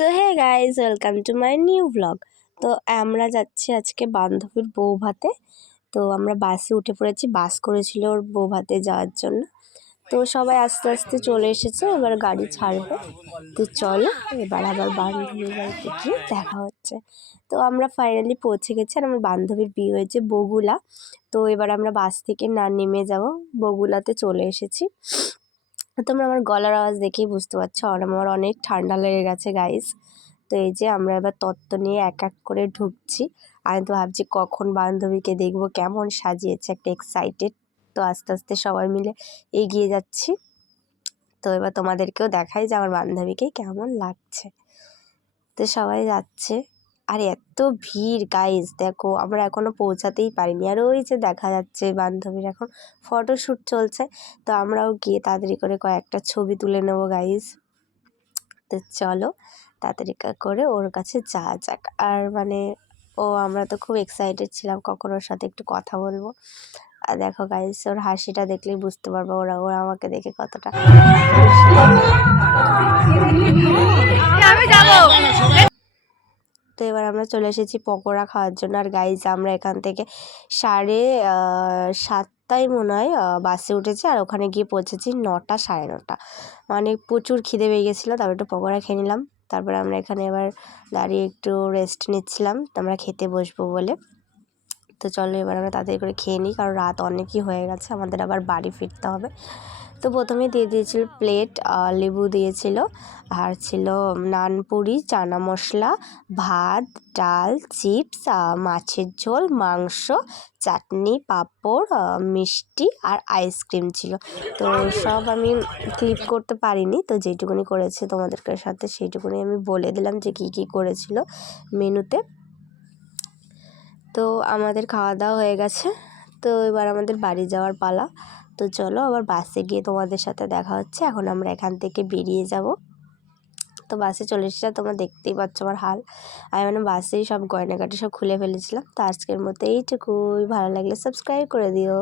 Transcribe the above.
So hey guys welcome to my new blog তো আমরা যাচ্ছি আজকে বান্ধবীর বউ ভাতে। তো আমরা বাসে উঠে পড়েছি। বাস করেছিল ওর বউ ভাতে যাওয়ার জন্য। তো সবাই আস্তে আস্তে চলে এসেছে, এবার গাড়ি ছাড়বে। তো চলো, এবার আবার বান্ধবীর বাড়িতে গিয়ে দেখা হচ্ছে। তো আমরা ফাইনালি পৌঁছে গেছি আর আমার বান্ধবীর বিয়ে হয়েছে বগুলা। তো এবার আমরা বাস থেকে না নেমে যাব। বগুলাতে চলে এসেছি। তোমরা আমার গলার আওয়াজ দেখেই বুঝতে পারছ। আর আমার অনেক ঠান্ডা লেগে গেছে গাইস তো এই যে আমরা এবার তত্ত্ব নিয়ে এক এক করে ঢুকছি। আমি তো ভাবছি কখন বান্ধবীকে দেখব, কেমন সাজিয়েছে, একটা এক্সাইটেড তো আস্তে আস্তে সবাই মিলে এগিয়ে যাচ্ছি। তো এবার তোমাদেরকেও দেখাই যে আমার বান্ধবীকে কেমন লাগছে। তো সবাই যাচ্ছে। আর এত ভিড় গাইজ দেখো, আমরা এখনও পৌঁছাতেই পারিনি। আর ওই যে দেখা যাচ্ছে বান্ধবীর এখন ফটোশ্যুট চলছে, তো আমরাও গিয়ে তাড়াতাড়ি করে কয়েকটা ছবি তুলে নেব গাইজ তো চলো, তাড়াতাড়ি করে ওর কাছে যাওয়া যাক। আর মানে ও, আমরা তো খুব এক্সাইটেড ছিলাম কখন ওর সাথে একটু কথা বলব। আর দেখো গাইজ ওর হাসিটা দেখলেই বুঝতে পারব ওরা ওরা আমাকে দেখে কতটা তো এবার আমরা চলে এসেছি পকোড়া খাওয়ার জন্য। আর গাইজ আমরা এখান থেকে সাড়ে সাতটায় মনে হয় বাসে উঠেছি। আর ওখানে গিয়ে পৌঁছেছি নটা, সাড়ে নটা। মানে প্রচুর খিদে পেয়ে গেছিল, তারপর একটু পকোড়া খেয়ে নিলাম। তারপর আমরা এখানে এবার দাঁড়িয়ে একটু রেস্ট নিচ্ছিলাম। আমরা খেতে বসবো বলে। তো চলো এবার আমরা তাড়াতাড়ি করে খেয়ে নিই, কারণ রাত অনেকই হয়ে গেছে, আমাদের আবার বাড়ি ফিরতে হবে। তো প্রথমেই দিয়ে দিয়েছিল প্লেট লেবু দিয়েছিল, আর ছিল নানপুরি চানা মশলা, ভাত, ডাল, চিপস মাছের ঝোল, মাংস, চাটনি, পাঁপড় মিষ্টি আর আইসক্রিম ছিল। তো সব আমি ক্লিপ করতে পারিনি, তো যেটুকুনি করেছে তোমাদের সাথে সেইটুকুনি আমি বলে দিলাম যে কী কী করেছিল মেনুতে। তো আমাদের খাওয়া দাওয়া হয়ে গেছে। তো এবার আমাদের বাড়ি যাওয়ার পালা। তো চলো আবার বাসে গিয়ে তোমাদের সাথে দেখা হচ্ছে। এখন আমরা এখান থেকে বেরিয়ে যাব। তো বাসে চলে এসেছে তোমরা দেখতেই পাচ্ছ আমার হাল। আমি মানে বাসেই সব গয়নাকাটি সব খুলে ফেলেছিলাম। তো আজকের মতো এইটুকুই। ভালো লাগলে সাবস্ক্রাইব করে দিও।